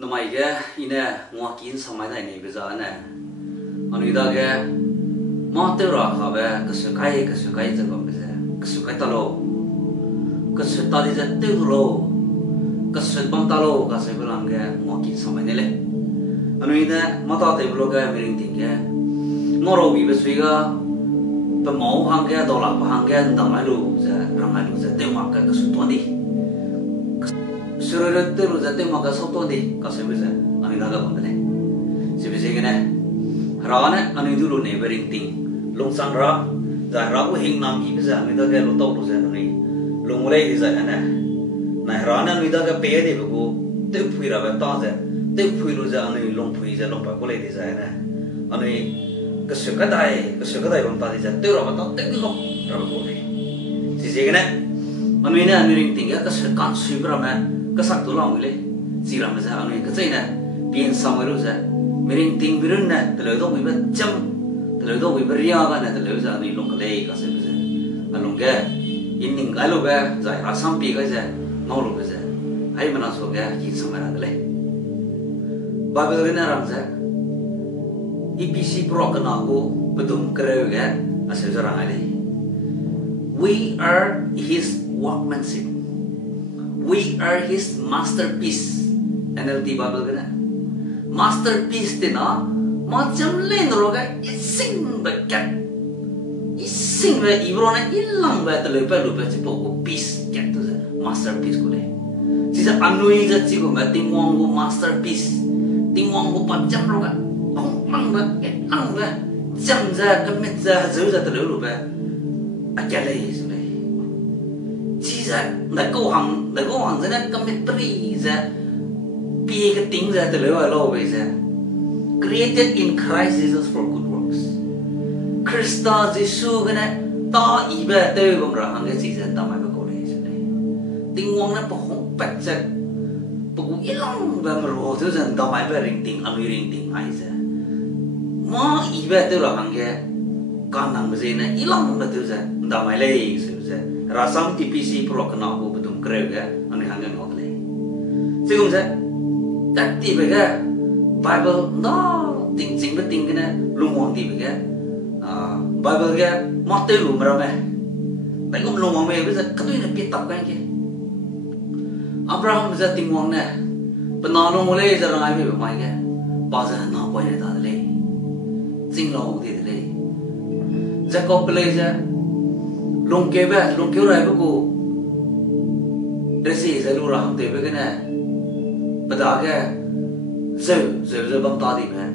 Namai ke ina ngakin samai dai nei beza na anu ida ke ma te ra kha be kesukai jagam beza kesukai talo kesutai ja te lo kesut bang talo ka se belang ke ngakin samai ne le anu ida mata te blo ke miring ting ke ngoro bi besui ga pe mau hang ke dola pa hang ke ndang mai lu ja rang ai lu ja te ma ka kesut to di surat itu jadi maka soto di kasih bisa anu daga bondene sebisa gini rawane anu dulu nih berinting longsang ra zahra ku hing nam ki bisa anu daga lo tau lo saya anu lo mulai di saya nah rawane anu daga peye di buku tu pui ra beta saya tu pui lo saya anu long pui saya long pak mulai di saya anu kesuka dai bang tadi saya tu ra beta tu kok ra boleh sebisa gini anu ini anu rinting ya kesukaan subra mah kesak tulang boleh siram saja anu kecil na pian sama itu saja miring ting birun na terlalu dong ibat jam terlalu dong ibat ria kan na terlalu saja anu long kelai kasih saja anu ke ini kalau ke saya rasam pi saja mau lu saja hai mana so ke kini sama ada leh babel kena ram saja IPC pro kena aku betul kerja ke asal orang ada we are his workmanship. We are his masterpiece. NLT Bible kena masterpiece tina macam lain roga ising bekat ising be ibrona ilang be terlepas lupa cipo piece kat tu masterpiece kule. Sisa anui je cipo be timong ku masterpiece timong ku pacam roga mang be elang be jam je kemet je jauh je terlepas lupa akalai sule. Cisa ndak kau hang sana kami tri za pi ke ting za terlewa lo be za created in Christ Jesus for good works Krista Jesu kena ta iba te gom ra hang ke cisa ta mai ba ko le sa le ting wong na pa hong pat za pa ku ilang ba mro tu za ta mai ba ring ting ai za ma iba te ra hang ke kanang ba ze na ilang ba tu za ta mai le sa rasam TPC pro kena aku betul kerja anu hangan kau le. Segum saya tak tiba Bible no ting beting kena lumong tiba Bible ke mati lu merame. Tapi kau lumong me bisa kau ini pitap kan ke. Abraham bisa tingwang na penalung mulai jarang ai me bermain ke. Pasal nak kau ini tak le. Sing long ti le. Jacob belajar long keba long keu rai buku resi zalu raham te begana badaga zo bam tadi ba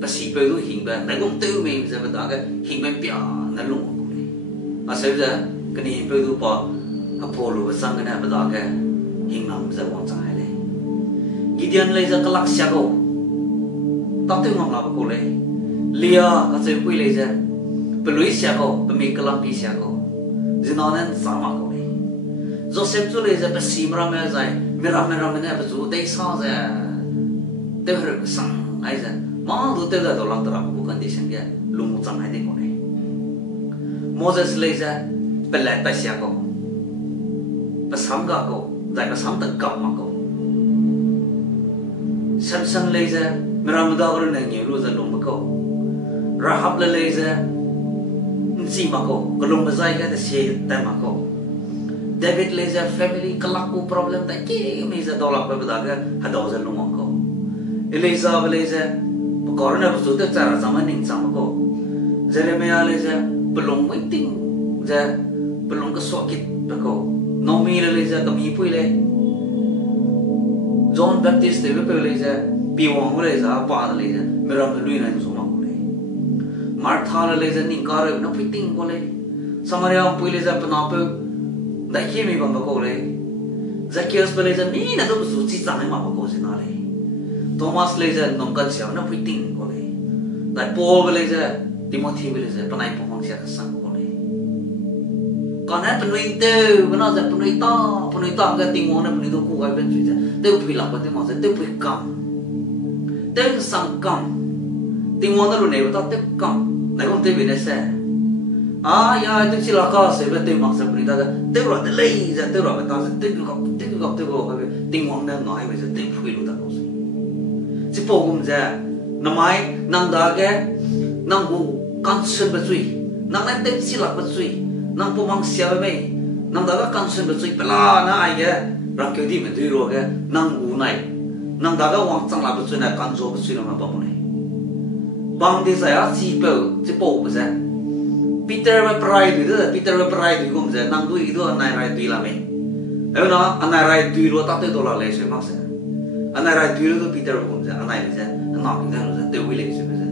pasi pe lu hing ba na gom teu me za badaga hing ben pya na long ko le asai za kani pe lu pa apolo sang kana badaga hing nam za wang chang le gideon le za kalak sya ko ta te ngam la ko le lia ka se pui le za pelui sya ko pemi kalam pi sya ko zinanen sama kau ni. Joseph tu le jadi simram ya zai, merah mana betul. Dek sah zai, terhadap sang aja. Mana tu terhadap orang terang bukan di sini ya, lumut sang aja kau ni. Moses le jadi pelat pasya kau, pasangga kau, zai pasang tegak mak kau. Samson le jadi merah muda orang yang lu zai lumut kau. Rahab le jadi si mako kelung bezai ka si temako David leza family kelaku problem tak ki meza dolak ba badaga hadaw za lumako Eliza leza korona betul tu cara zaman ning samako Jeremiah leza belum waiting za belum kesokit bako Nomi leza kami puile John Baptist de leza piwang leza apa leza meram luina suma Martha leza ningkar na fiting ko le Samaria pui leza panape dakhi mi bamba ko le Zacchaeus leza ni na to suci chang ma ko sina le Thomas leza nongkan sia na fiting ko le dai Paul leza Timothy leza panai pomang sia sang ko le kana penui te bana za penui ta ga tingong na penui to ku ga ben suja te pui la pa te ma te pui kam te sang kam tingong na lu ne ba te kam Namun tu bina saya, ya itu cilaka saya betul maksud berita tu, tu orang terlei, tu orang betul, tu kau, tinggal dan ngai macam tu pui lu tak kau. Cipogum za namai nang dage nang bu kansen bersui nang nanti silap bersui nang pumang siapa me nang daga kansen bersui pela na aja rakyo di menteri roga nang bu nai nang daga wang sang la bersui na kanzo bersui nama bamu nai bang di saya cipo bersai Peter Pride itu Peter Pride itu bersai nang tu itu anai rai tu lah me ayo na anai rai tu lo tak tu lah lesai maksa anai rai tu itu Peter bersai anai bersai nak kita bersai tu willing bersai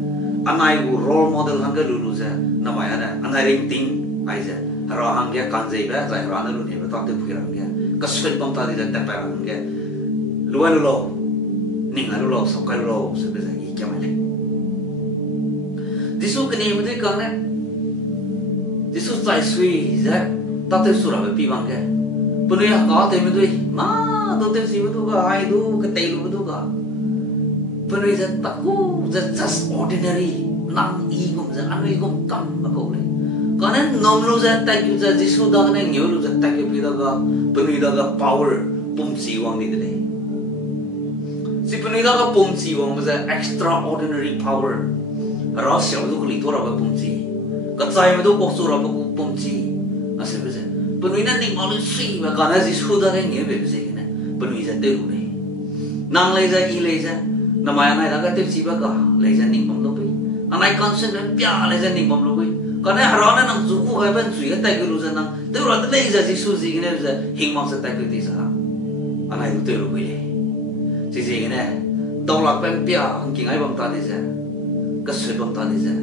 anai bu role model hangga dulu bersai namanya ada anai rinting aja hara hangga kanzai bersai saya hara dulu ni betul tu pikir hangga kesukaan bang tadi dan tempat hangga luar lo ningal lo sokal lo sebesar ikan mana Jisu kini betul kan ne Jisu cai sui je tak surah bepi bang ke penuh ya kau temu tu ma tu si betul ka ai tu ketelu betul ka penuh je takku just ordinary nang igum je anu igum kam aku le karena nom lu je tak ju je Jisu dah ne nyu lu je tak ke pi dah ka penuh dah ka power pum si wang ni le si penuh dah ka pum si wang je extraordinary power Rahasia itu kelihatan apa punci, kacai itu kosur apa punci, asal betul. Penuhnya ning manusia, makanya sih sudah yang ni betul kan, penuhnya terus ni. Nang leja ileja, namanya nai dah kata siapa kah, leja ning pemlopi, anai konsen dan pia leja ning pemlopi. Karena harana nang suku kaya pun suya tak kerusan nang, terus ada leja sih susi kan leja hingmang setak kerti sah, anai itu terus boleh. Sisi kan, tolak pun pia, hingga ay bang tadi sah. Kasih bang tadi je,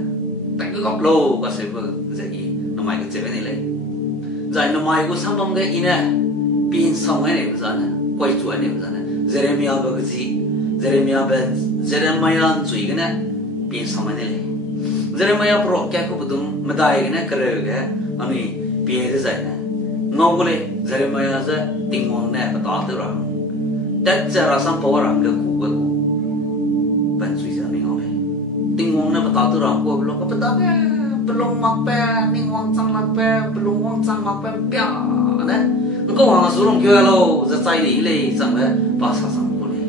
tak kau blow kasih bang jadi namai kecil ni leh, jadi namai aku sambung ke ini, pin sama ni macam kau cuan ni macam Jeremia begitu, Jeremia cuy kan, pin sama ni leh, Jeremia pro kaya aku betul medai kan kerja ke, ani pin itu saja, ngau boleh Jeremia je tinggal ni betul tu orang, tak cara sampai orang ke kuat, bantu je ni ngau. Tingwong na betul tu orang gua belum kebetul ke belum makpe tingwong sang makpe belum wong sang makpe pia, ne? Engkau orang suruh kau lo zai di le sang le bahasa sang boleh.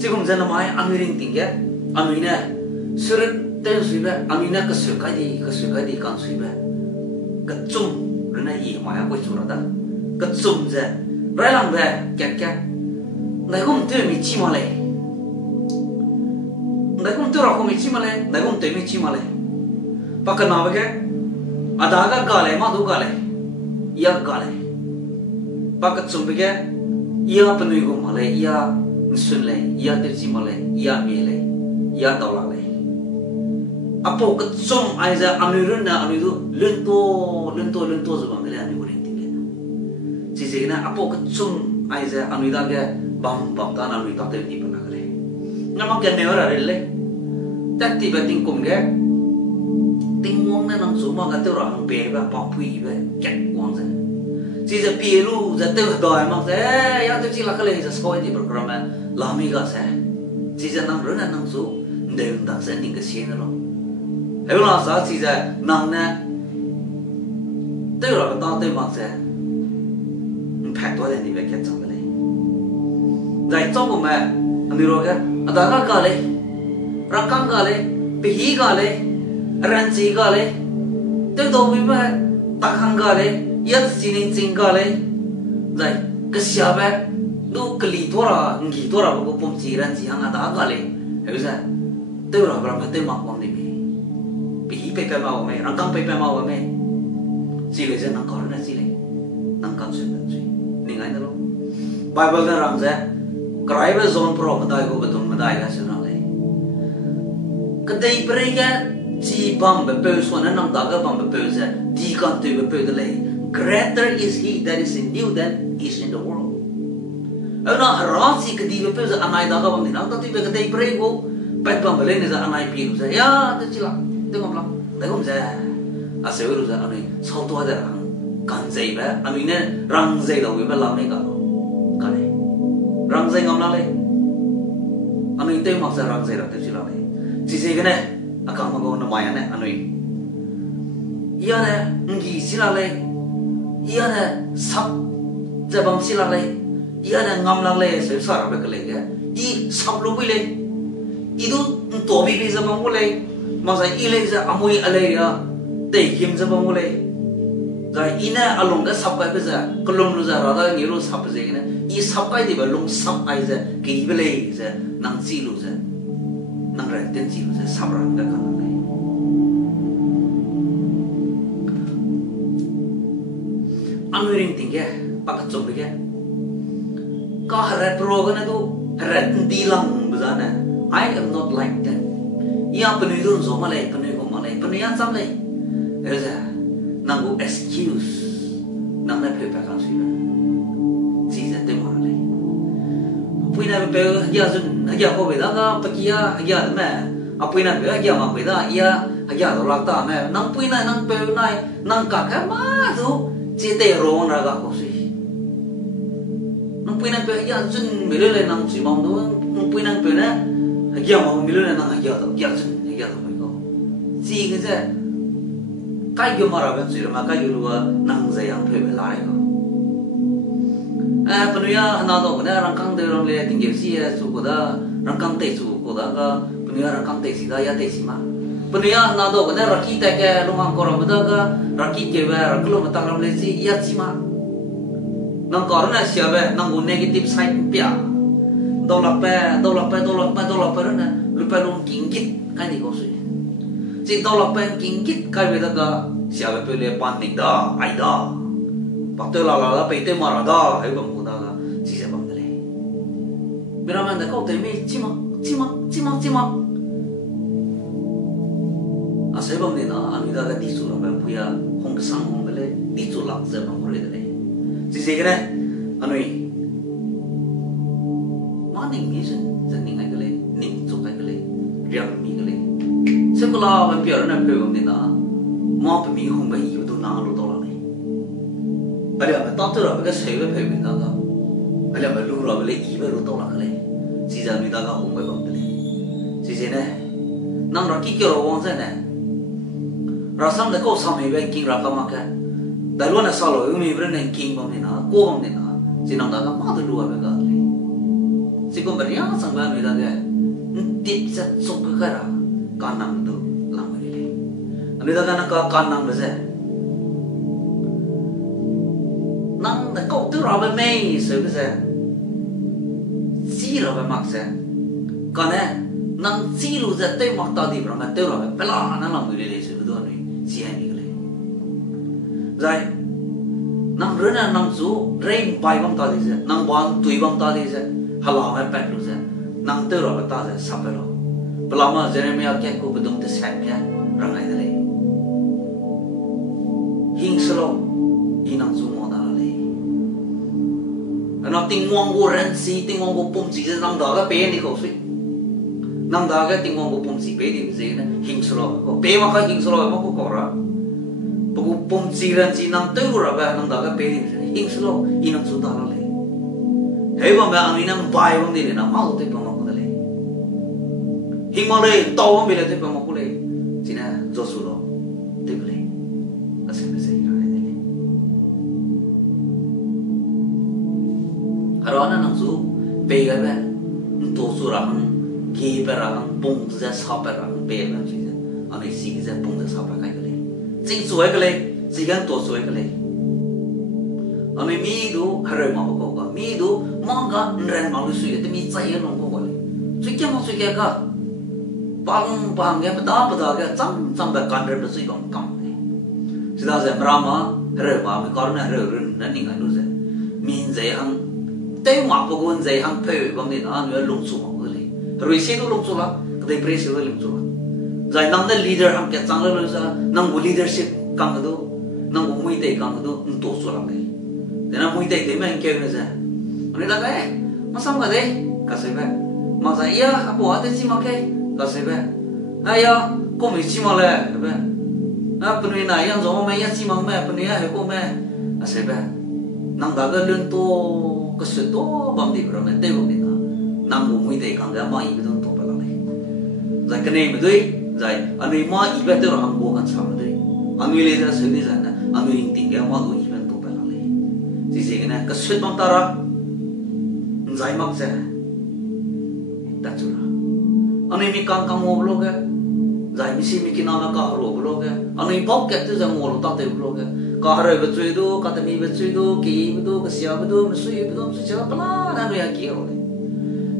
Jika macam mana amiring tinggi, amina surat terusibah, amina kesukai di kan subah, kecum kena iya maya kau surat dah, kecum je, berelang be, kek, naikung tu mici malay. Naikung tu aku mici malay, naikung tu mici malay. Pakai nama ke? Ada agak galai, madu galai, ia galai. Pakai sumber ke? Ia penuh gum malay, ia nsun lay, ia terci malay, ia milay, ia tolak lay. Apa kecom aja amirun na amiru lento sebab ni anu boleh tinggi. Sisi kena apa kecom aja amira ke bam tan amiru tak terti pernah kali. Nama kena orang rela. Tak tiba tingkum ke, tingwong na nang semua kata orang beba, papui be, kek wong se. Sisa pilu, jatuh doi mak se, ya tu cila kali sisa sekolah di program lami ka se. Sisa nang rena nang su, ndai undang se ning kesian lo. Hei lah sa sisa nang na, tu orang kata tu mak se, empat dua ni be kek cang kali. Jai cang pun be, andi roga, ada apa kali? Rakam gale, pihi gale, ranci gale, tu dobi ba, takhang gale, yat sining cing gale, zai kesiapa, tu kelitora, ngitora bagu pomci ranci hang ada gale, hebisa, tu orang berapa tu makwang ni be, pihi pepe mau me, rakam pepe mau me, sile je nang korna sile, nang kan sudah sui, ningai nalo, Bible dah rang je, kerana zon pro medai go betul medai lah senang. Kedai mereka si bam bepus wana nang daga bam bepus di kan tu bepus le. Greater is he that is in you than is in the world. Ana haram si kedai bepus anai daga bam ni nang tu kedai mereka pet bam belen ni anai piru sa ya tu cila tengok lah tengok sa aseru sa anai sautu ada rang kan zai ba amine rang zai dah we ba lam ni ka kale rang zai ngam la le anai te mak sa rang zai dah tu cila le. Sisi kena akak mahu namanya ne anui. Ia ne ngi silale, ia ne sab jabam silale, ia ne ngam lang le sebesar apa keleng ya. I sab lupi le, itu tobi bisa pemulai masa ilai za amui alai ya tei kim za pemulai za ina along ga sapai bisa kelum lu za rada ngiru sap za ina I sapai di balong sap ai za ki belai za nang si lu za nang ran ten si lu za sabran ga kan lai anu ring tingge pakat chok ge ka harat pro ga na tu harat dilang bezana I am not like that. Ia penidun zo malai penidun ko malai penian sam lai. Eza nangu excuse nang na pepe kan sui. Si za te malai. Puina pepe ya zun ya ko beda ka pakia ya me. Apuina be ya ma beda ia ya do lakta me. Nang puina nang pe nai nang ka ka ma tu ci te ro na ga ko sui. Nang puina pe ya zun mele nang si mong do nang puina pe na Hagia mau milih nang hagia tu, hagia tu mereka. Si kerja, kai yo marah ben sih, maka yo luar nang saya yang pebel lari ko. Penuya nado kena rangkang de orang le tinggi si ya suku dah, rangkang te suku dah ka, penuya rangkang te si dah ya te si ma. Penuya nado kena rakit te ke rumah korang dah ka, rakit ke ba raklo mata ram le si ya si ma. Nang korang siapa nang negative side pia. Dolak pe na lupa long kinggit kan di kau sih. Si dolak pe kinggit kai beda ka siapa pe le panik dah, ai dah. Pakte la pe te marah dah, ai bang kuda ka si siapa bang le. Beraman dah kau temi cima. Asal bang ni na anu dah ka disu la bang puya hong kesang hong bele disu lak se bang boleh deh. Si kena anu ini. Ning ni ning ai kale ning chok ai kale riam mi kale sebala ba piar na pe bang na mo pe mi hong ba yi du na lu to la nei ala ba ta ra ba ka sei ba pe mi na ga ala ba lu ra ba le yi ba lu to la kale si za mi da ga hong ba bang kale si ne nang ra ki ro wong sa ne ra sam da ko sam he ba king ra ka ma ka da lu na sa lo yu mi bra ne king bang na ko bang na si nang da ga ma da lu ba ga si ko beriang sang ba mi da ga tip sa sok ka ra kanang tu lang ni le ani da na ka kanang ba se nang da ko tu ra ba me so ka se si ra ba mak se ka ne nang si lu za te mak ta di ra ma te ra ba pela na lang ni le so do ni si ai ni le zai nang rena nang su rain pai bang ta di se nang bang tui bang ta di se halau mai pet lu se nang te ro ta se sapelo pelama Jeremia ke ko bedung te sap ya rangai dale hing selo inang su mo da le ana ting wong go ren si ting wong go pum si se nang da ga pe ni ko sui nang da ga ting wong go pum si pe ni se na hing selo ko pe ma ka hing selo ma ko ko ra bu pum si ren si nang te ro ba nang da ga pe ni se hing selo inang su da le hei bang ang inang bai bang ni na mau te pang ko dale hing mo le to bang bi le te pang ko le sina zo su lo te le ase me se ira dale arona nang su pe ga ba to su ra ki pa ra pung za sa pa ra pe ba chi za ani si za pung za sa pa kai le jing su ai le si gan to su ai le ami mi du hare ma ko ko mi du manga ren ma lu sui te mi chai no ko le sui ke ka pang ya pada ga cham ba kan ren sui kom kam le sida se brahma hare ma mi kar na hare ren na ning anu se min zai hang te ma ko gon zai hang pe bang ni na nu lung su ma le rui se du lung su la ke pre se lung su la zai nang da leader hang ke chang le sa nang bu leadership kang do nang bu mui te kang do to su la le dena mui te te men ke ne sa ani da ka masam ka de ka se ba ma sa ya apo ate si ma ke ka se ba aya ko mi si ma le ba a pnu na yang zo ma ya si ma me pnu ya he ko me a se ba nang da ga lun to ka se to bam di bro me te bo ni na nang bu mui te kang ga ma i bi don to pa la le za ka ne me doi zai ani ma i ba te ro hang bo kan sa ma doi ani le da se ni za na ani ting ga ma do i ben to pa la le si se na ka se bam ta ra zai mak se ta chu ra anh mi kang kang ngô blo cái giải mi si mi kina na ka ro blo cái anh bóc cái thứ rằng ngô lo ta te blo cái ka rồi vật chui đu ka te mi vật chui đu kỳ đu cái xia đu mi suy đu mi suy bla na ya kia rồi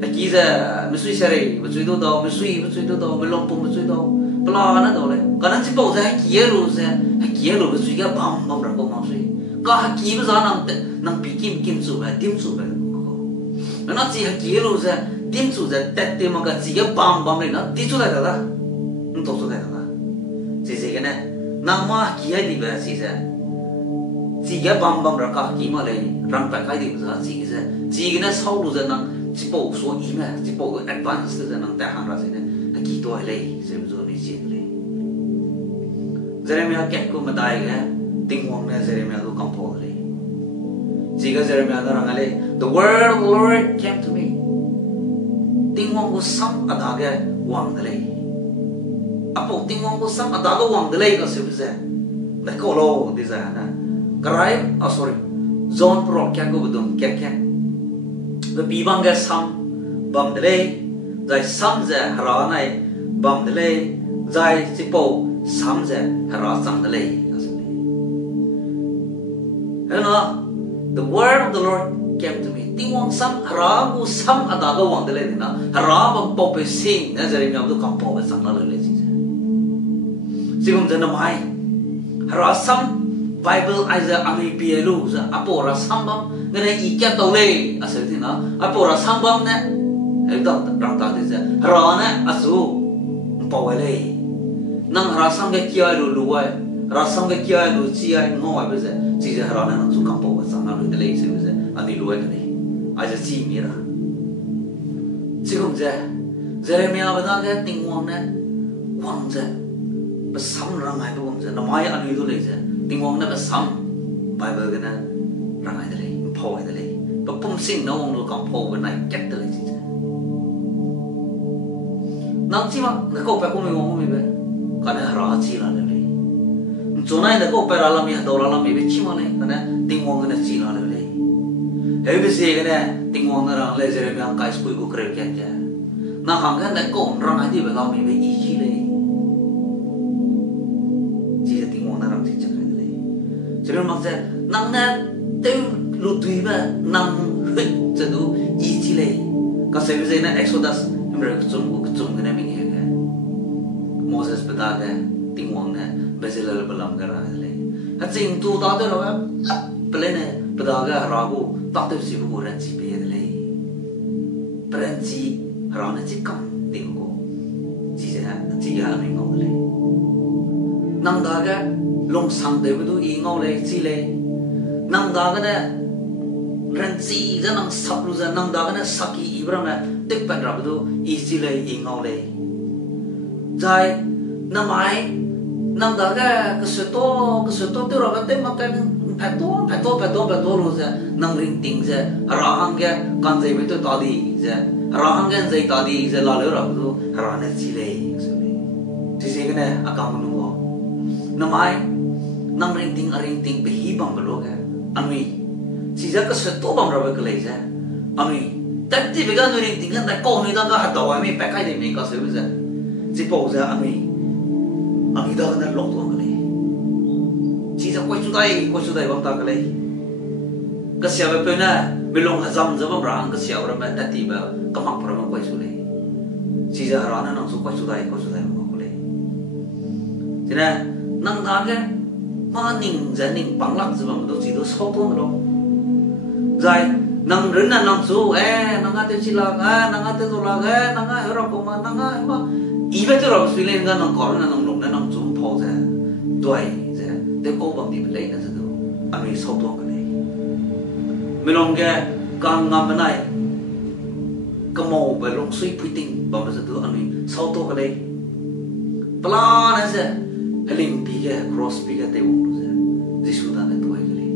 cái giờ mi suy sere vật chui đu đâu mi suy đu đâu mi long pum vật chui đâu bla na đâu đấy cái nó chỉ bảo ra kia rồi vật chui cái bam ra có mà suy ka kia bây giờ năng bị kim chủ về tim chủ về nó chỉ kia rồi tim chủ về tết tim mà cái chỉ cái bam này nó tí chủ lại đó nó tổ chủ lại đó chỉ cái này năng mà kia đi về chỉ cái bam ra cả kia mà lại răng phải cái gì bây giờ chỉ cái này sau rồi năng chỉ bảo số ý mà chỉ bảo advance rồi năng đại hàng ra này kia tôi lại xem rồi này chỉ lại Jeremiah kẹt của mình đại cái tình huống này Jeremiah cũng không phổ đấy chỉ cái Jeremiah đó rằng là the word of the Lord came to me tình huống của sam ở đó cái hoàng đấy apa tình huống của sam ở đó cái hoàng đấy cái sự gì đấy câu lo đi ra nè cái sorry John pro kẹt của mình kẹt cái bị băng cái sam băng đấy giải sam gì hara này băng đấy giải chỉ bảo sam gì hara sam đấy the word of the Lord came to me. Ting wang sam harabu sam adaga wang dele ni na harabang pope sing na jari mi tu kampo be sang na le chi. Sigum jana mai harasam Bible aiza ami pielu za apora sambam ngene ikya tole asati na apora sambam ne ekdam rang ta de za harana asu pawale nang harasam ge kya lu luai rasam ge kya lu chi ai ngoi be za chỉ là họ đang dùng campo và sang năm lấy xem bây giờ anh đi lùi cái này ai sẽ chi mi ra chứ không giờ Jeremiah bây giờ cái tình huống này hoàng giờ bà sắm ra ngay cái hoàng giờ nó mai anh đi lùi giờ tình huống này bà sắm bài bờ cái này ra ngay đây phô cái đây bà pum sinh nó ông nó campo cái này kết tới chứ nang chi mà nó có phải không mình vậy cái này rõ chi là đây chỗ này là có phải làm gì đâu làm gì biết chi mà này cái này tình huống cái này chỉ làเลยเฮ้ยไปสิcái này tình huống cái rằng lấy rồi mình cái school của kêu kia kia na hàng cái này cũng rằng ai đi về làm gì biết ý chiเลยchỉ là tình huống nó rằng chỉ chắc cái này cho nên mà sẽ năng này tiêu lụt tùy về năng hết cho đủ ý chiเลยcái sự bây giờ này Exodus mình rồi chung cái này mình hiểu cái Moses bắt đầu cái tình huống này bây giờ là làm cái này hạt chính tu ta đó là bên này bây giờ cái ragu ta tự chịu một lần chỉ biết đấy bên chỉ ra nó chỉ cầm tiền của chỉ là mình ngồi đấy năng đó cái long sang đấy bây giờ ý ngồi đấy chỉ lấy năng đó cái này bên chỉ ra năng sắp luôn ra năng đó cái này saki Ibrahim này tích bạch ra bây giờ ý chỉ lấy ý ngồi đấy rồi năm mai năng đó cái sự to tiêu rồi cái tên mà cái phải to luôn ra năng ring tiếng ra ra hàng cái con dây với tôi to đi ra ra hàng cái dây to đi ra là lỡ rồi tôi ra này chỉ lấy thì cái này account nó có năm ai năng ring tiếng bị hi bằng cái lỗ cái anh mi chỉ ra cái sự to bằng rồi cái lấy ra anh mi tất thì bây giờ ring tiếng cái con người ta có hạt đầu mi phải cái gì mình có sự bây giờ chỉ bảo ra anh mi đó là lột tuồng cái này chỉ là quay xuống đây băng ta cái này cái xẻo về bên này bên lòng dầm giữa băng răng cái xẻo rồi mà đặt thì vào cái mặt rồi mà quay xuống đây chỉ là nó nằm xuống quay xuống đây băng cái này thế này năng thang cái mà nín bằng lắc rồi mà tôi chỉ tôi sâu tuồng rồi dài năng rến là năng số năng ăn tiêu chỉ là năng ăn tiêu rồi là năng ăn ở đâu cũng mà năng ăn mà ý bây giờ rồi suy lên cái năng có năng lục năng zoom phô ra tuổi ra để cô bằng đi lấy là gì đó anh ấy sâu tuồng cái này mình làm cái càng ngắm cái này cái màu về lông suy phi tinh bảo bây giờ tôi anh ấy sâu tuồng cái này plan này sẽ linh pi cái cross pi cái tiêu rồi Giêsu đã cái tuổi cái này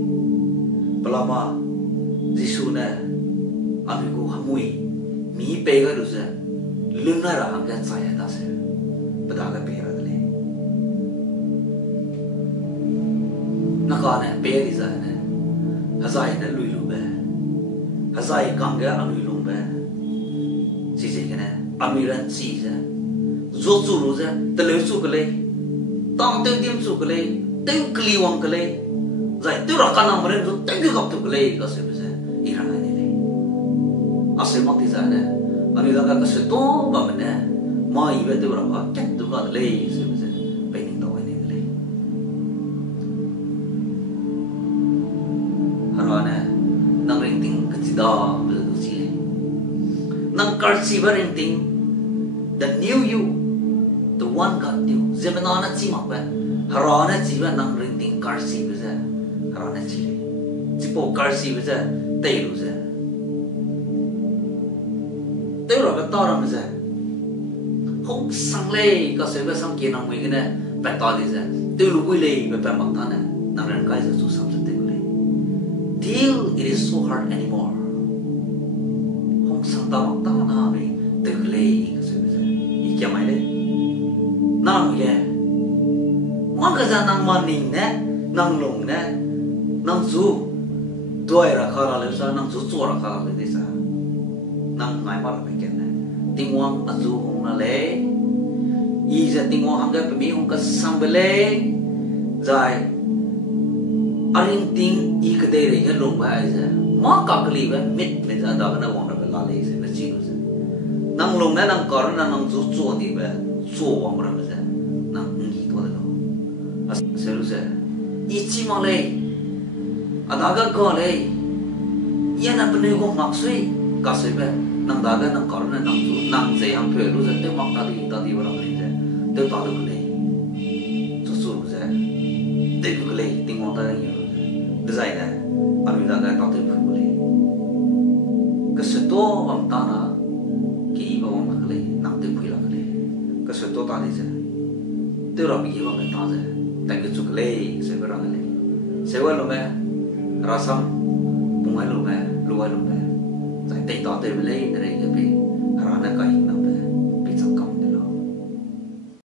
plan mà Giêsu này anh ấy cũng hamui mi pe cái rồi lưng này là hàng cái sai ta sẽ bắt đầu cái pe rồi đấy nó còn này pe thì sao này hazai nó lùi lùi về hazai càng cái anh lùi lùi về chỉ cái này amiran si ra zo su ru ra te le su ke le tang te tim su ke le te kli wang ke le zai te ra kana mare zo te ke kap tu ke le ka se se iran ne le ase mak ti za ne ani da ka se to ba ne ma i be te ra ka ket tu ka le se se pe ning to ne le harwa ne nang ring ting ka chi da be du chi le nang kar si ba ring ting the new you the one God you zemanana chi mak ba harana chi ba nang ring ting kar si ba za harana chi le chi po kar si ba za te lu za te ro ba ta ra ma za hok sang le ka se ba sam ke nang wi ke ne ba ta de za te lu wi le ba pa mak ta na nang ran kai za su sam sa te le till it is so hard anymore hok sang ta mak ta na be te le ka se ba za i kya mai le nang ye ma ka za nang ma ning ne nang long ne nang zu doi ra kha ra le sa nang zu zu ra kha ra le de sa nang ngai ma ra be ken ne ting wang a zu hong na le i za ting wang hang ga pe mi hong ka sam be le zai aring ting i ka de re ga long ba ai za ma ka kli ba mit me za da na wang ra be la le se be chi lu sa nang long na nang kor na nang zu zu di ba zu wang ra be za nang ngi to de lo as se lu sa i chi ma le adaga ko le ya na bne ko mak sui ka se be nang daga nang kor na nang zu nang ze ham phe lu za te mak ta di ba ra le za te ta de le zu su lu za te ku le ting mo ta ni de zai na ami daga ta te phu le ka se to wam ta na ki ba wam ka le nang te phu la ka le ka se to ta le za te ra bi ba ka ta za ta ke chu le se ba ra le se wa lo me rasam bungai lo me zai te ta te le ne re ke pe